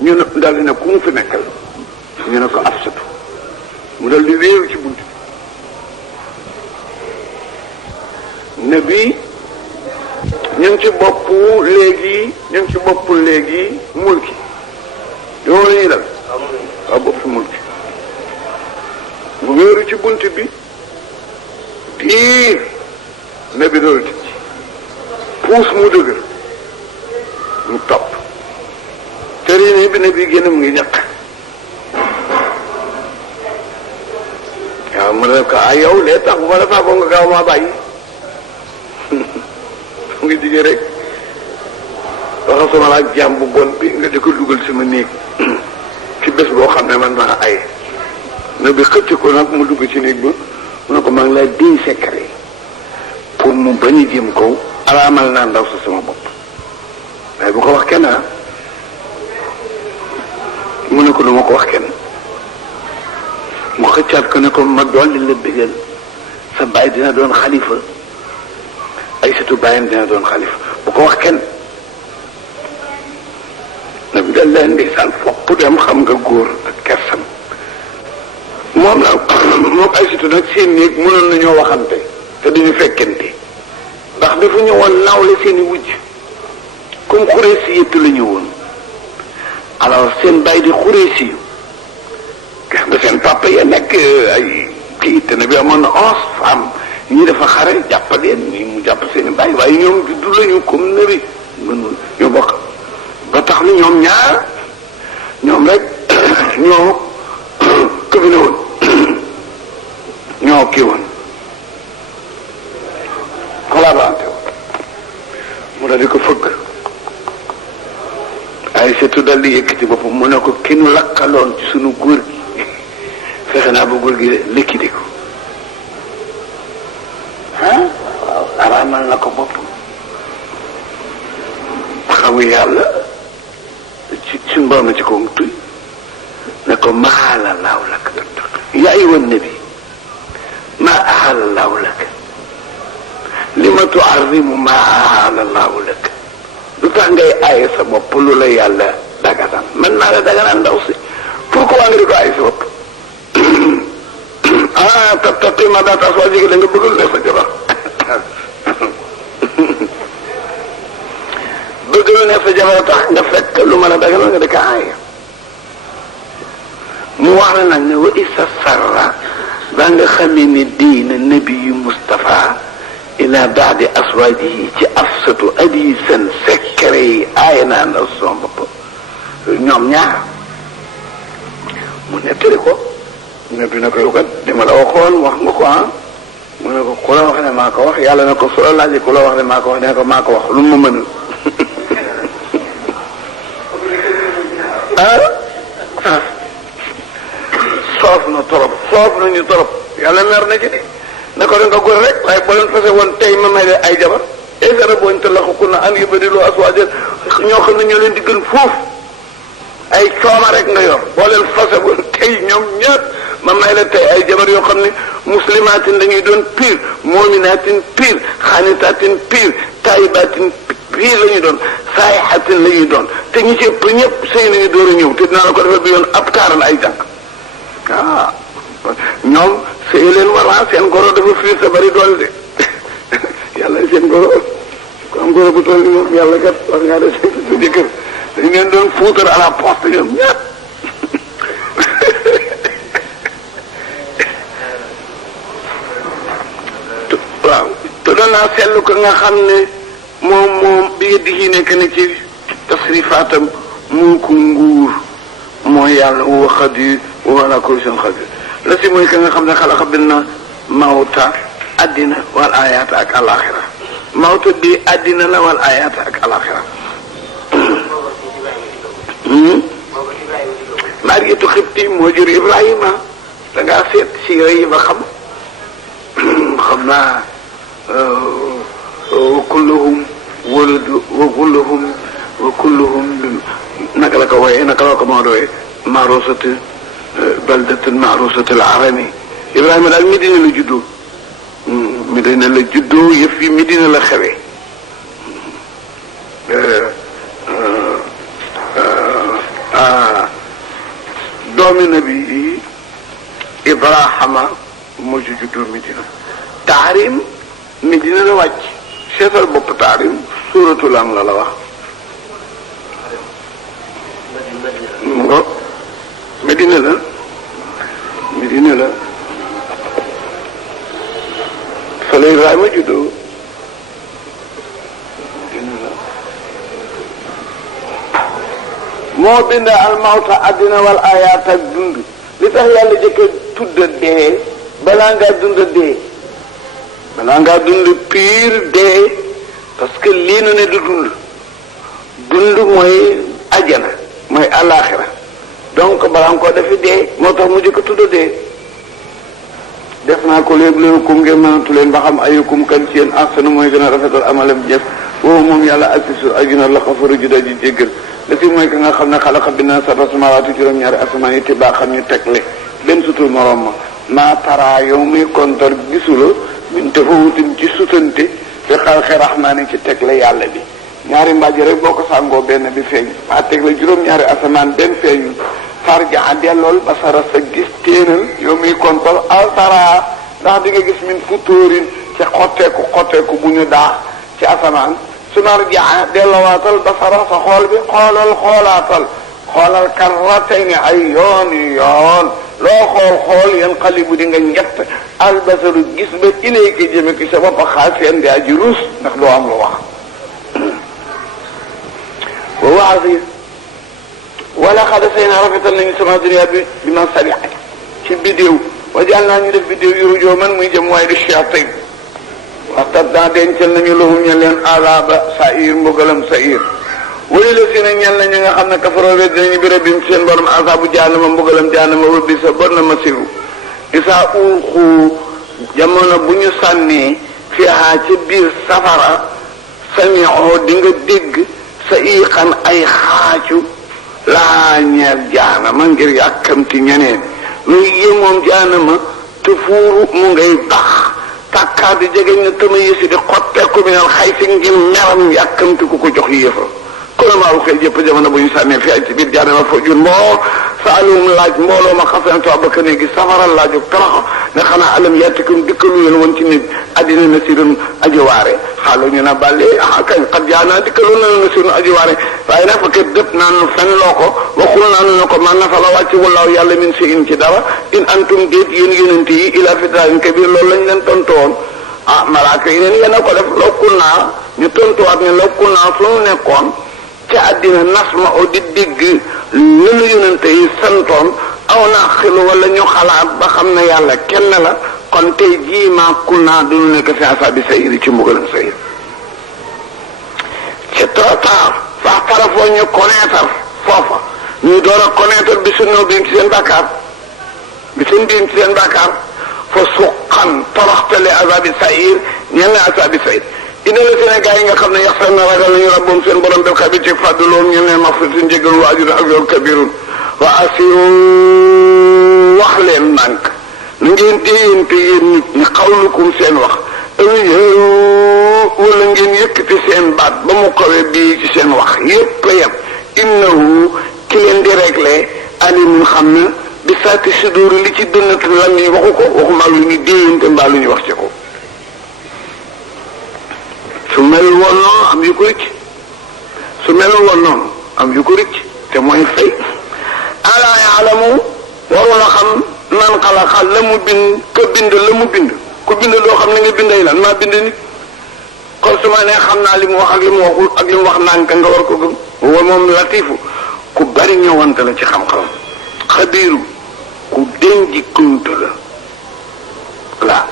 ñu ne daal di ne ku mu fi nekkal ñu ne ko Afsatu mu dal di wéeru ci bunt bi ne bi ñu ngi ci bopp léegi mulki yow la ñuy dal waaw bopp mulki mu wéeru ci bunt bi diir ne bi doolu tëj puus mu dëgër mu topp te rii bi ne bi génn mu ngi ñaq waaw mu ne ko ah yow lee tax bu ma la faa nga gaaw maa bàyyi mu ngi jigéen rek waxa sama laa jàmm bu bon bi nga di ko dugal sama néeg ci bés boo xam ne man maa ay ne bi xëcc ko nag mu dugg ci néeg ba mu ne ko maa ngi lay déy secret pour mu bañ a jëm kaw araamal naa ndaw sa sama bopp waaye bu ko wax kenn ah mu ne ko du ma ko wax kenn mu xëccaat ko ne ko ma dolli la bégal sa baay dina doon xalifa ay surtout bàyyam dina doon xalifa bu ko wax kenn na bi dal leen ndeysaan fopp dem xam nga góor ak kersam moom la moom ay surtout nag seen néeg mënoon nañoo waxante te duñu fekkente ndax dafa ñëwoon nawle seen i wujj comme xureesi yëpp la ñu woon alors seen bàyyi di xureesi yu gis nga seen papa ya nekk ay kii te ne bi amoon na 11 femmes ñii dafa xare jàppaleen ñii mu jàpp seen i bàyyi waaye ñoom du lañu comme nëri mënul ñoo bokk ba tax ni ñoom ñaar ñoom rek ñoo këbine woon ñoo kii woon xalaatante woon mu daal di ko fëgg ay surtout dal di yëkkati boppam mu ne ko ki nu lakkaloon ci sunu góor gi fexe naa ba góor gi liquide ko waaw araamal na ko boppam xamu yàlla ci suñu borom na ci ko tuy ne ko maala laaw lak yaa ayyuhan nabi ma ahala laaw lak lima tuarrimu ma ahala laaw lak lu tax ngay aaye sa bopp lu la yàlla daganal man naa la daganal ndaw si pourquoi nga di ko aaye sa bopp ah tabtaqi mardaata azwaajika da nga bëgg ne sa jabar bëgg ne sa jabar tax nga fekk lu ma la daganal nga di ko aaye mu wax la nag ne wa isa sarra ba nga xamee ne diina nabiyu Mustafa ila baadi aswaajihi ci Afsatu adi seen secret yi aaye naa ndaw son bopp ñoom ñaar mu nettali ko ne bi na ko yow kat dama la waxoon wax nga ko ah mu ne ko ku la wax ne maa ko wax yàlla ne ko su la laajee ku la wax ne maa ko wax ne ko maa ko wax lu mu mënul soof nañu torop yàlla mer na ci de ne ko da nga góor rek waaye boo leen fase woon tey ma may leen ay jabar esara booñ te laxu ku na an yubadilu aswaajal ñoo xam ne ñoo leen di gën foofu ay cooma rek nga yor boo leen fase woon tey ñoom ñaar ma may leen tey ay jabar yoo xam ne muslimaatin dañuy doon pire moominaatin pire xaanitaatin pire taayibatin pire la ñuy doon saayihatin la ñuy doon te ñi ci ëpp ñëpp sëy nañu door a ñëw te dinaa la ko defal bi yoon ab taaral ay jànq ñoom sëy leen war seen goro dafa fiir sa bari doole de yàlla seen goro ku am goro bu toll ni moom yàlla kat war ngaa def sa jëkkër dañ leen doon fuutar à la poste ñoom ñëpp waaw te doon naa seetlu ko nga xam ne moom bi yeddi yi nekk na ci tasrifaatam moo ko nguur mooy yàlla wa xadir wa ala kulli shay'in xadir la si mooy ka nga xam ne xalaqa bind na mawta addina wal ayaata ak alaxira mawta bi addina la wal ayaata ak alaxira Mariyatu Xibti moo jur Ibrahima da ngaa seet siira yi ba xam naa wa kulluhum waladu wa kulluhum naka la ko wooyee naka la ko moo doyee marosati baldatul marusatul arami Ibrahima daal Medina la juddoo Medina la juddoo yëf yi Medina la xewee doomi nabi Ibrahima moo ci juddoo Medina. Taarim Medina la wàcc seetal bopp Taarim suuratul am la wax ngo Medina la fa la Ibrahima juddoo moo bind almawta àddina wal ayaat ak dund li tax yàlla jëkk a tudd dee balaa ngaa dund pire dee parce que lii nu ne du dund mooy ajjana mooy àllaaxira donc balaa nga koo defi dee moo tax mu jëkk a tudd dee def naa ko léegi-léegi ngeen mënatu leen ba xam ayukum kan ci yéen ahsanu mooy gën a rafetal amalam jëf boobu moom yàlla assisu ajuna la xafaru ji daji jéggal la si mooy que nga xam ne xalaqa bina sab'a samaawaati juróom-ñaari asamaan yi tibaa xam ñu tegle benn sutul morom ma maa tara yow muy kontor gisula min dafa wutin ci sutante fi xalqi rahmaani ci tegle yàlla bi ñaari mbàjj rek boo ko sàngoo benn bi feeñ maa tegle juróom-ñaari asamaan benn feeñu farja a dellool basara sa gis téenal yow muy kontor altara ndax di nga gis min futóorin ci xotteeku bu ñu daax ci asamaan su narjaa dellowaatal basara sa xool bi xoolal karratayni ay yoon loo xool yan xalibu di nga njett albasaru gis ba ilayka jëme ki sa bopp xaasiyaan di aji ruus ndax doo am lu wax wa aziz wala xada say na rafetal nañu sama dunia bi ma sari ci bidéew wajal naa ñu def bidéew yu rujoo man muy jëm waaye di shayatin waxtat daa dencal nañu lahum ñe leen azaba sa'ir mbugalam sa'ir wali la si ne ñel na ñi nga xam ne kafaroo wet dinañu bi rabbim seen borom azabu jahannama mbugalam jahannama wëbbi sa bon na masiru isaa ulxu jamono bu ñu sànnee fiha ci biir safara sami'oo di nga dégg sa iqan ay xaacu laa ñeer jahannama ngir yàkkamti ñeneen luy yëmoom jahannama te fuuru mu ngay bax tàkkaar di jege na tama yësi di xotteeku minal xay si ngir meram yàkkamti ku ko jox yëfa kon maa wu xel jëpp jamono bu ñu sànnee fi ay ci biir jahannama fa jur saalum laaj mbooloo ma xasan to abaka ne gi safara laaju torox ne xanaa alam yatikum dikkalu leen woon ci nit addina nasirun ajiwaare xaalu ñu na bàlle kañ xat jaanaa dikkalu na nasirun ajiwaare waaye nag fa kat dëpp naan fen loo ko waxul naan na ko man na fa la wàcc wallaahu yàlla min si in ci dara in antum déet yéen yonente yi ila fitrain kabir loolu lañ leen tontu woon malaaka yi neen yéen a ko def lokkul naa ñu tontuwaat ne lokkul naa fu mu nekkoon ca àddina nasma o di digg lënu yonente yi santoon aw naa xilu wala ñu xalaat ba xam ne yàlla kenn la kon tey jii maa kul naa duñu nekk fi asaabi sayir ci mbugalam sayir c'est trop tard sax parafoo ñu connaître foofa ñu door a connaître bi suñu biim ci seen bàkkaar bi seen biim ci seen bàkkaar fa suqan toroxtale asaabi sayir ñeen na asaabi sayir ina la Sénégal yi nga xam ne yax seen na ragal nañu rabboom seen borom bil xabir ci fàddu loolu ñu ne maxfiratun njëgal wa ajrun ak yool kabirun wa asiru wax leen nànk na ngeen déyante yéen nit ñi xawlukum seen wax wala ngeen yëkkati seen baat ba mu kawe bii ci seen wax yépp a yem innahu ki leen di réglé alimun xam na bi saati sudur li ci dënnatu lam ñu waxu ko waxuma lu ñu déyante mbaa lu ñu wax ci ko su mel woon noonu am yu ko rëcc su mel woon noonu am yu ko rëcc te mooy fay alaa yaalamu waroon a xam man xalaqa la mu bind ko bind la mu bind ku bind loo xam ne nga binday lan maa bind nit kon su ma nee xam naa li mu wax ak li mu waxul ak li mu wax nànk nga war ko gëm wa moom latifu ku bari ñëwante la ci xam-xam xabiiru ku denji kumta la voilà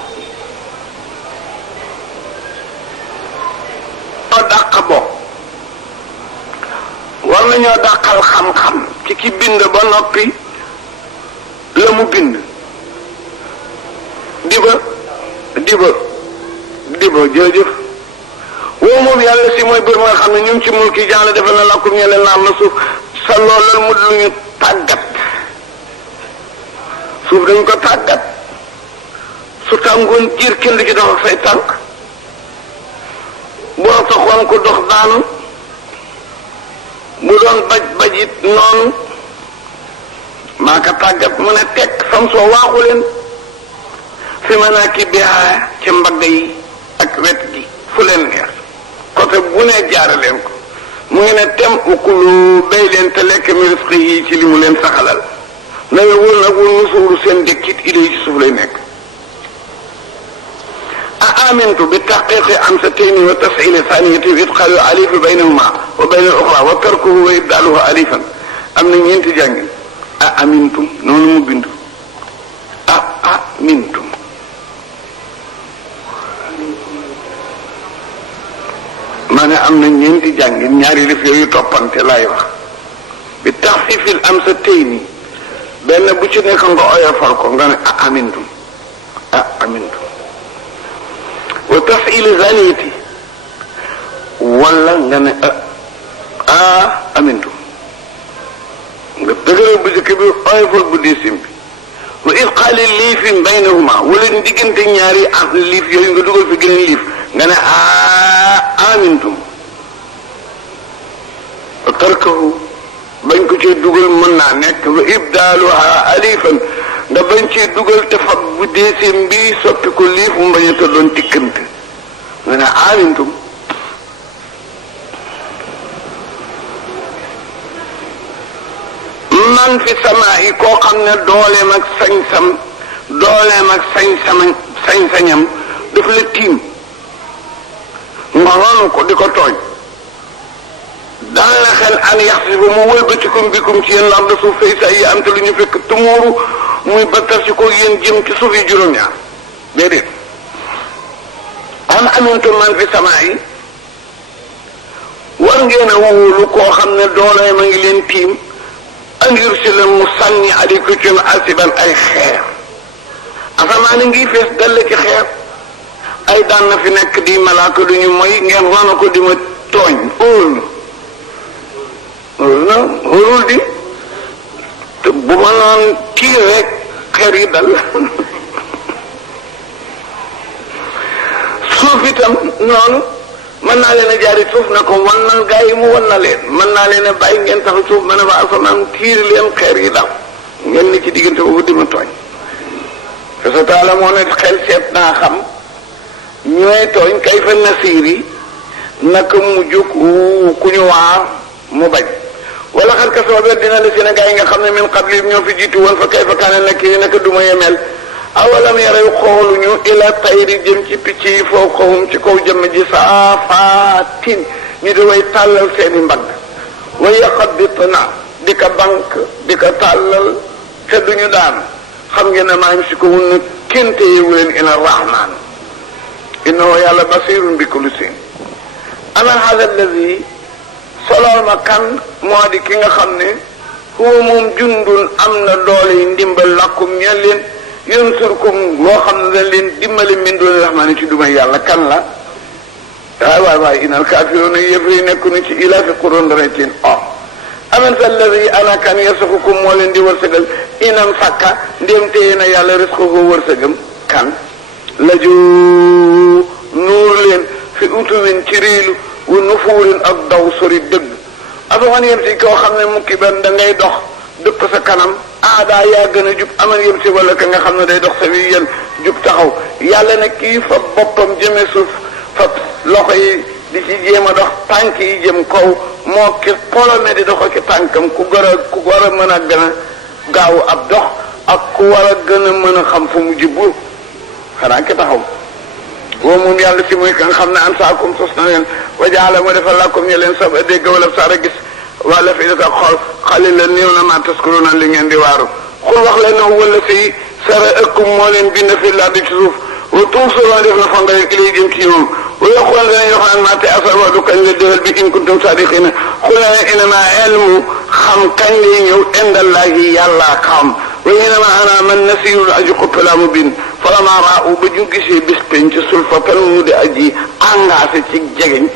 dàq bo war nañoo dàqal xam-xam ci ki bind ba noppi la mu bind diba jërëjëf woo moom yàlla si mooy bër ma nga xam ne ñun ci mulki jaana defal na lakkum ñe leen naam na suuf sa loolal mu lu ñu tàggat suuf dañ ko tàggat su tàngoon jiir kenn du ci dox ak say tànk boo taxoon ko dox daanu bu doon baj it noonu maa ka tàggat mu ne teg fam soo waaxu leen fi ma naa ki bihaa ci mbagg yi ak wet gi fu leen neex côté bu ne jaare leen ko mu ngi ne tem ukulu bay leen te lekk mi risque yi ci li mu leen saxalal na nga wóor nag wóor nu suuru seen dëkkit idée yi ci suuf lay nekk آمنت بالتحقيق أمستين وتفعيل ثانية وإدخال أليف بينهما وبين الأخرى وتركه وإبدالها أليفا أم نين جانج أأمنتم نون مبند أأمنتم معنى أم نين جانج نياري لفيو يطبان تلايوه بالتخفيف الأمستين بين بوشي نيكون غاية فالكم أأمنتم أأمنتم وتفعيل ذانيتي ولا غنا امنتم دغرو بجك بي ايفل بوديسم واذ قال الليف بينهما ولن ديغنت ñaari ليف yoy nga dugal fi gëna ليف غنا امنتم تركه bañ ko ci dugal mën na nek wa ibdaluha alifan nga bañ ci dugal te fab bu deesim bi soppi ko liif mu bañ a doon tikkante nga ne alintum man fi sama yi koo xam ne dooleem ak sañ-sañam daf la tiim nga ronu ko di ko tooñ daan la xel an yax si ba mu wëlbatikum bikum ci yéen lar da suuf fay sa yi am te lu ñu fekk tumuuru muy battar si ko yéen jëm ci suuf yi juróom-ñaar déedéet am amintum man fi samaa yi war ngeen a wóolu koo xam ne doole ma ngi leen tiim an yursila mu sànni aleykum asiban ay xeer asamaan ngi fees dell ci xeer ay daan na fi nekk di malaaka du ñu mooy ngeen rona ko di ma tooñ óorul di te bu ma noon tiir rek xeer yi dal suuf itam noonu mën naa leen a jaari suuf na ko wan na gaa yi mu wan na leen mën naa leen a bàyyi ngeen tax suuf ma ne ba asamaan tiir leen xeer yi daw ngeen ni ci diggante boobu di ma tooñ te sa taala moo ne xel seet naa xam ñooy tooñ kay fa nasiir yi naka mu jóg ku ñu waar mu bañ wala xar ka soo dina la seen gaa yi nga xam ne min qabli ñoo fi jiitu woon fa kay fa kaane nag kii naka du ma yemel awalam yaraw xooluñu ila tayri jëm ci picc yi fawqahum ci kaw jëmm ji saafaatin ñu di way tàllal seeni mbagg wa yaqbitna di ka bank di ka tàllal te duñu daan xam ngeen ne maa ngi si ko wun na kente yewu leen ila rahman innahu yàlla basirun bi kulli sin aman hada alladi solol ma kan moo di ki nga xam ne huwa moom jundun am na doole yi ndimbal lakkum ñeel leen yansurkum loo xam ne dañ leen dimbali min dooni rahmaani ci dumay yàlla kan la waay inal kaafiruuna yëf yi nekku ni ci ilaa fi quroon retin aman sa alladi ana kan yarsuqukum moo leen di wërsëgal inam fakka ndéem téye na yàlla risquhu wërsëgam kan laju nuur leen fi utuwin ci riilu wu nufuurin ak daw sori dëgg afaman yem si koo xam ne mukki ban da ngay dox dëpp sa kanam aadaa yaa gën a jub aman yem si wala ka nga xam ne day dox sa wi yéen jub taxaw yàlla ne kii fa boppam jëme suuf fa loxo yi di ci jéem a dox tànk yi jëm kaw moo ki polome di dox ci tànkam ku war a mën a gën a gaaw ab dox ak ku war a gën a mën a xam fu mu jubbu xanaa ki taxaw woo moom yàlla si muy ka nga xam ne an saakum sos na leen wajaala mu defal laakum ñe leen sab dégg wala saara gis wala fi data xol xali la néew na ma taskuruna li ngeen di waaru xul wax leen ne wala si sara ëkkum moo leen bind fi laa di ci suuf wa tuusuroon def na fa nga leen ilay jëm ci ñoom wa yaqoon danañ wax naan maa te asal wa du kañ la déwal bi in kuntum sadiqina xul na ne inama ilmu xam kañ lay ñëw indallahi yàllaa xam wa inama ana man nasirul aju xuppalaa mu bin falama raaw ba ñu gisee bis penc sulfatan mu di aji engagé ci jegeñ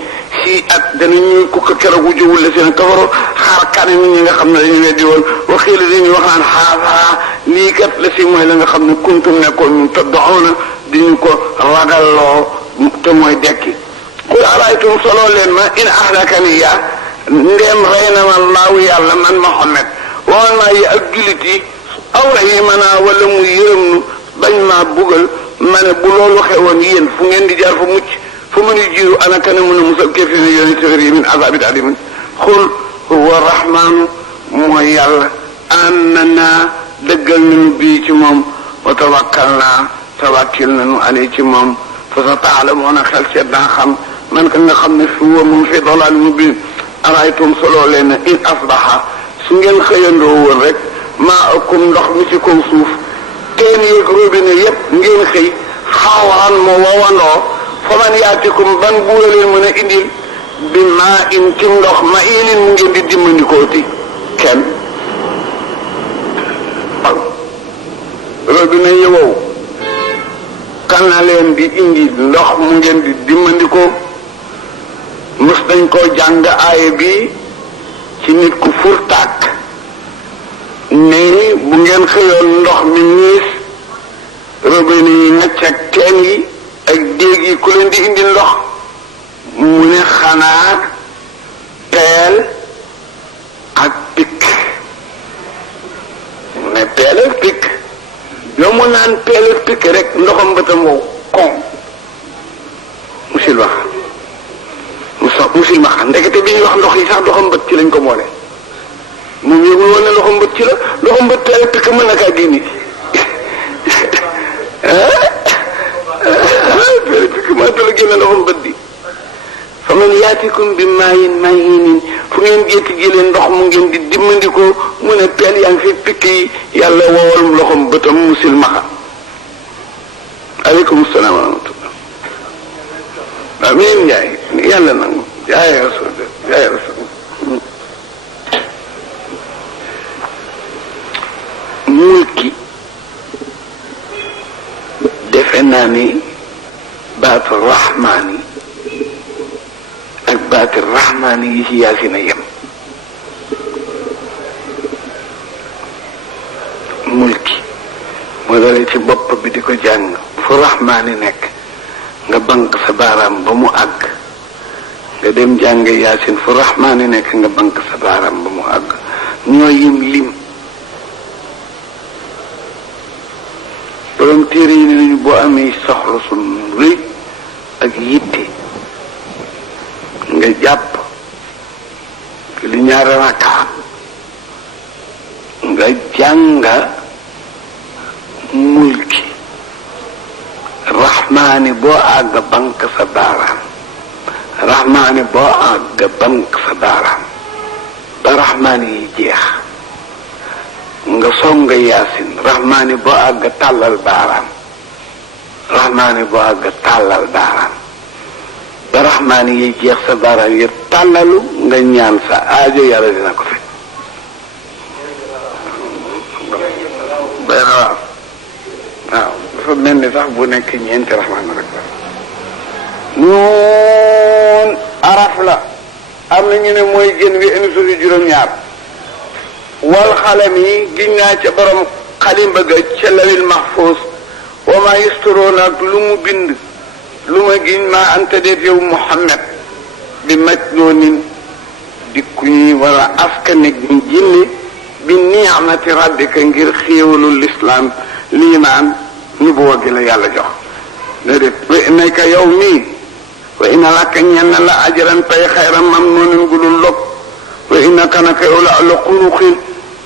si at danañu ku ko keroog wu jowul la seen kafaro xaar kanam ñi nga xam ne dañu weddi woon waxii la dañuy wax naan xaaraa lii kat la si mooy la nga xam ne kuntum nekkoon ñu taddoxoona diñu ko ragalloo te mooy dekki qul araytum soloo leen ma in ahlakani yaa ndéem rey na ma laawu yàlla man Muhammad waman maa yi ak jullit yi aw rahimana wala mu yërëm nu bañ maa bugal ma ne bu loolu xewoon yéen fu ngeen di jaar fa mucc fu mu ni jiiru ana kana mën a musal kafirina yooni tafari min azabin alimin xul huwa rahmaanu mooy yàlla annana dëggal nañu bii ci moom wa tawakkal naa tawakkil nañu ale ci moom fa sa taalamoon xel seet naa xam man ka nga xam ne fi wa moom fi dalal mubin araytum soloo leen in asbaha su ngeen xëyandoo woon rek maa akum ndox mi ci kaw suuf teen yeeg robinet yépp ngeen xëy xaawaan moo wowandoo fa man yaatikum ban buura leen mën a indil bi maa in ci ndox ma ilin mu ngeen di dimmandikooti kenn robinet yi wow kan na leen di indi ndox mu ngeen di dimmandikoo mos dañ koo jàng aaye bi ci nit ku furtaak ne bu ngeen xëyoon ndox mi niis robinet yi necc ak teen yi ak déeg yi ku leen di indi ndox mu ne xanaa peel ak pikk mu ne peel ak pikk yow mu naan peel ak pikk rek ndoxam bëtam wow kon musilmaxa ndekete bi ñuy wax ndox yi sax ndoxam bët ci lañ ko boole moom yëgul woon ne ndoxam bët ci la ndoxam bët peel ak pikk mën na kaa diini peel ak pikk maa tala génne ndoxam bët di fa man yaatikum bi maayin mahinin fu ngeen gétti jëlee ndox mu ngeen di dimmandikoo mu ne peel yaa ngi fi pikk yi yàlla wowal loxom bëtam musil maxa aleykum salaam wa rahmatullah waaw meen njaay yàlla nangu jaay rasul jaay rasul mulki defe naa ni baatu rahmaani ak baati rahmaani yi ci yaasina yem mulki moo dalee ci bopp bi di ko jàng fu rahmaani nekk nga bank sa baaraam ba mu àgg nga dem jàng yaasin fu rahmaani nekk nga bank sa baaraam ba mu àgg ñoo yim lim borom téere yi ne nañu boo amee soxla su rëy ak yitte nga jàpp li ñaari rakka nga jànga mulki rahmaani boo àgg bank sa baaraam rahmaani boo àgg bank sa baaraam ba rahmaani yi jeex nga songa yaasin rahmaani boo àgg tàllal baaraam rahmaani boo àgg tàllal baaraam ba rahmaani yi jeex sa baaraam yëpp tàllalu nga ñaan sa aajo yàlla dina ko fekk waaw dafa mel ni sax bu nekk ñeenti rahmaan rek la nuun araf la am na ñu ne mooy jën wi indi suufi juróom-ñaar wal xalam yi giñ naa ca borom xalim bëgga ca lawil mahfuus wa ma yusturoon ak lu mu bind lu ma giñ maa anta deet yow Muhammad bi majnoonin dikku ñuy wala askanek ñu jinne bi ni'mati rabbika ngir xéewalul lislaam liimaan nubuwa gi la yàlla jox déedéet wa innaka yow mii wa inna laka ñenn la ajran pay xayran mamnuunin gudul log wa innaka naka yow la ala xuluqin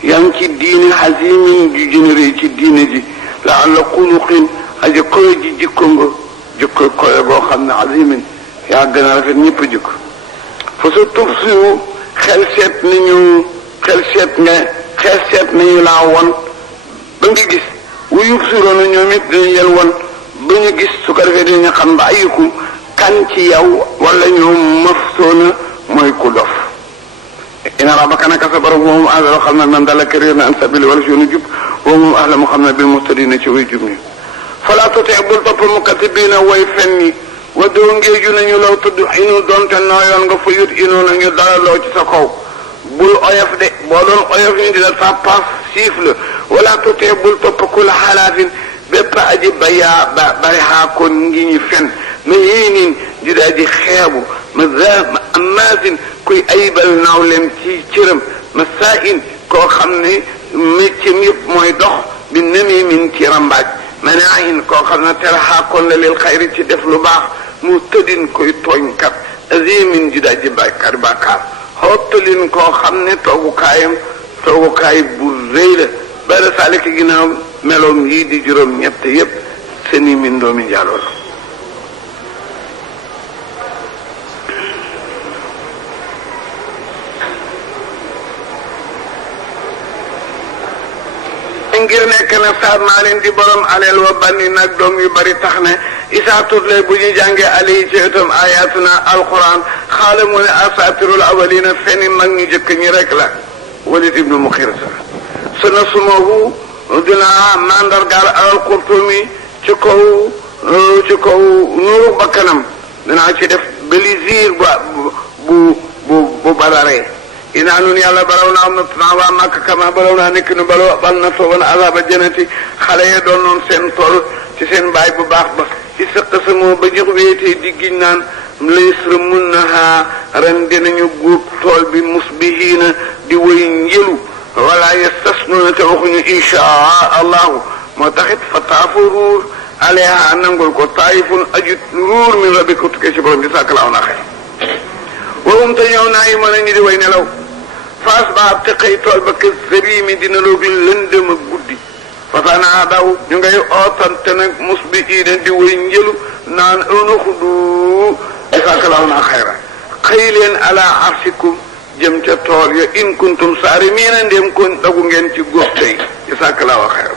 yaa ngi ci diine xasimin ju jënéré ci diine ji la ala xuluqin aja koy ji jikko nga jikko koy boo xam ne xasimin yaa gën a rafet ñëpp jikko fa sa tub siwu xel seet nañu laa won ba nga gis wu yub siroona ñoom it dañu leen won ba ñu gis su ko defee dañu xam ba ayyukum kan ci yow wala ñoom maf soona mooy ku dof ina rabbaka naka sa borom moom ahla xam na man dala réer na an sabili wala si yoonu jub woo moom ahla mu xam ne bil muhtadina ci way jub ni fala tuti bul topp mukatibina way fenni wa doo ngeeju nañu law tudd inu doonte nooyoon nga fa yut inu nañu dalaloo ci sa kaw bul oyof de boo doon oyof ñu di la sa paas siif la wala tuti bul topp kula xalaafin bépp aji bari xaakoon ngi ñu fen ma yéenin di daa ji xeebu ma amaasin kuy ayibal naaw leen ci cëram ma saa in koo xam ne méccam yëpp mooy dox bi nemi min ci rambaaj manaahin koo xam ne tere xaakoon la lil xayri ci def lu baax mu tëddin koy tooñkat azimin ji daji bàkkaar bàkkaar xottalin koo xam ne toogukaay bu rëy la bari saalika ginnaaw meloom yii di juróom ñett yépp seni min doomi njaaloo la ngir nekk na saar maa leen di borom aleel wa banni nag doom yu bari tax ne isaa tutle bu ñu jàngee ali ci itam ayatuna alquran xaala mu ne asatirul awalina feni mag ñu jëkk ñi rek la Walid ibnu Muxirisa suna sumahu dina mandargaal alal Qurtumi ci kaw nuuru bakkanam dinaa ci def belisir bu balaree inaa nun yàlla balaw na am na tunaa waa màkk kama balaw naa nekk nu bal na tooban azaba janati xale ya doon noon seen tool ci seen baay bu baax ba ci sëq samoo ba jox wéetee di giñ naan laysra mun naha ren dinañu góob tool bi musbihiina di woy njëlu wala yastasnuuna te waxuñu inshaa allahu moo taxit fa taafu ruur aleha nangul ko taayifun ajut ruur min rabbi ko tukkee ci borom di sàkkalaaw na xel wowum te ñëw naa yi mën a ñu di way nelaw faas ba ab te xëy tool ba kër sëri mi dina loog lëndëm ak guddi fasanaa daw ñu ngay ootante nag mus bi iiden di way njëlu naan unuxudu di sàkkalaaw naa xayra xëy leen ala arsikum jëm ca tool ya in kuntum saarimiina ndéem kon dagu ngeen ci góob tey di sàkkalaaw a xayra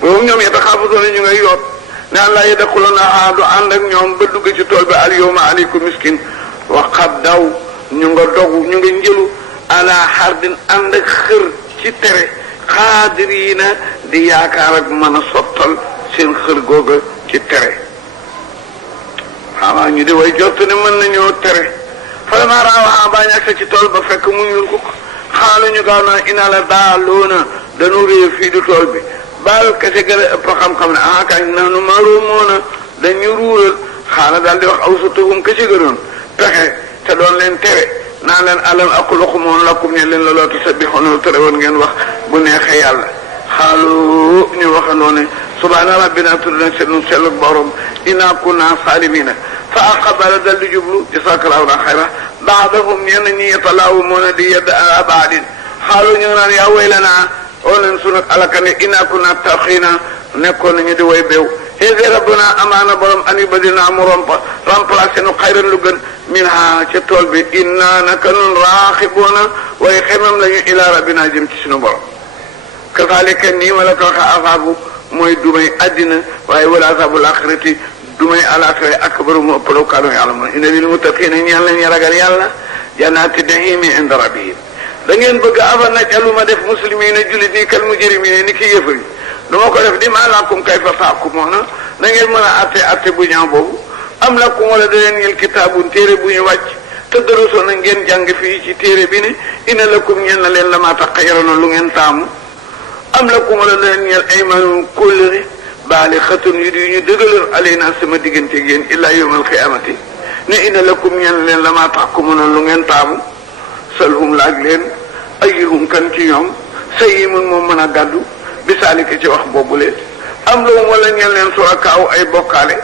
boobu ñoom yeta xaafusoona ñu ngay yoot naan laa yadxuluunahaa du ànd ak ñoom ba dugg ci tool bi al yawma aleykum miskin waxat daw ñu nga dogu ñu nga njëlu ala xardin ànd ak xër ci tere xaadiriina di yaakaar ak mën a sottal seen xër googa ci tere xamaa ñu di way jot ne mën nañoo tere vraiment raawaa baa ñàkk ci tool ba fekk mu ñuul ko xaalu ñu gaaw naa ina la daaloona dañu réer fii du tool bi baal kese gën a ëpp xam-xam ne ah kañ nanu maruumoona dañu ruural xaala daal di wax aw sa tuhum ka ci gënoon pexe te doon leen tere naan leen alam aqul waxumoon lakum ne leen la loo tusabbixuuna lu tere woon ngeen wax bu neexee yàlla xaalu ñu waxandoo ne subhaana rabbina tudd nañ seen sellu borom inna kunna saalimiina fa aqbala dal di jublu jazaakallaahu xayran baadahum ñenn ñi yatalaawamuuna di yedd ala baadin xaalu ñu naan yaa waylanaa oo leen sunu alakane inna kunna taxiina nekkoon nañu di way beew hede rabbuna amaana borom ani badina mu remplacé nu xayran lu gën min ha ca tool bi inna naka nun raaxibuuna way xemam lañu ila rabbina jëm ci sunu borom kazalika nii ma la ko waxe azaabu mooy dumay addina waaye wala azaabul axirati dumay alaxira akbaru mu ëppalaw kaanu ya'lamuun inna lil muttaqiina ñeel nañu ragal yàlla jannaati na'iim inda rabbihim da ngeen bëgg afa naj'alu ma def muslimiina jullit nii kal mujrimiina ni ki yëfër yi du ma ko def di maa lakum kayfa tahkumuuna da ngeen mën a atte bu ñaaw boobu am lakum wala da leen ñeel kitaabun téere bu ñu wàcc te dërësoo na ngeen jàng fii ci téere bi ne inna lakum ñeel na leen la maa taxayyaroona lu ngeen taamu am lakum wala da leen ñeel aymaanun kóllëre baalixatun yu ñu dëgëlër alaynaa sama digganteeg yéen illaa yawmal qiyaamati ne inna lakum ñeel na leen la maa tahkumuuna lu ngeen taamu salhum laaj leen ayyuhum kan ci ñoom sayyimun moom mën a gàddu bisaalika ci wax boobule am lahum wala ñeel leen surakaaw ay bokkaale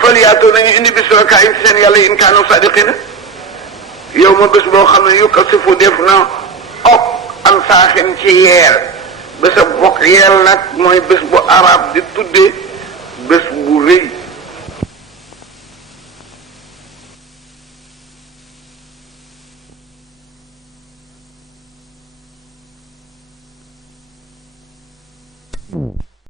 fal yaatoo nañu indi bi surakaa in seen yàlla in kaanu sadiqina yow ma bés boo xam ne yukasifu def na ok am saaxin ci yeer bés a bokk yeel nag mooy bés bu arab di tuddee bés bu rëy Mm.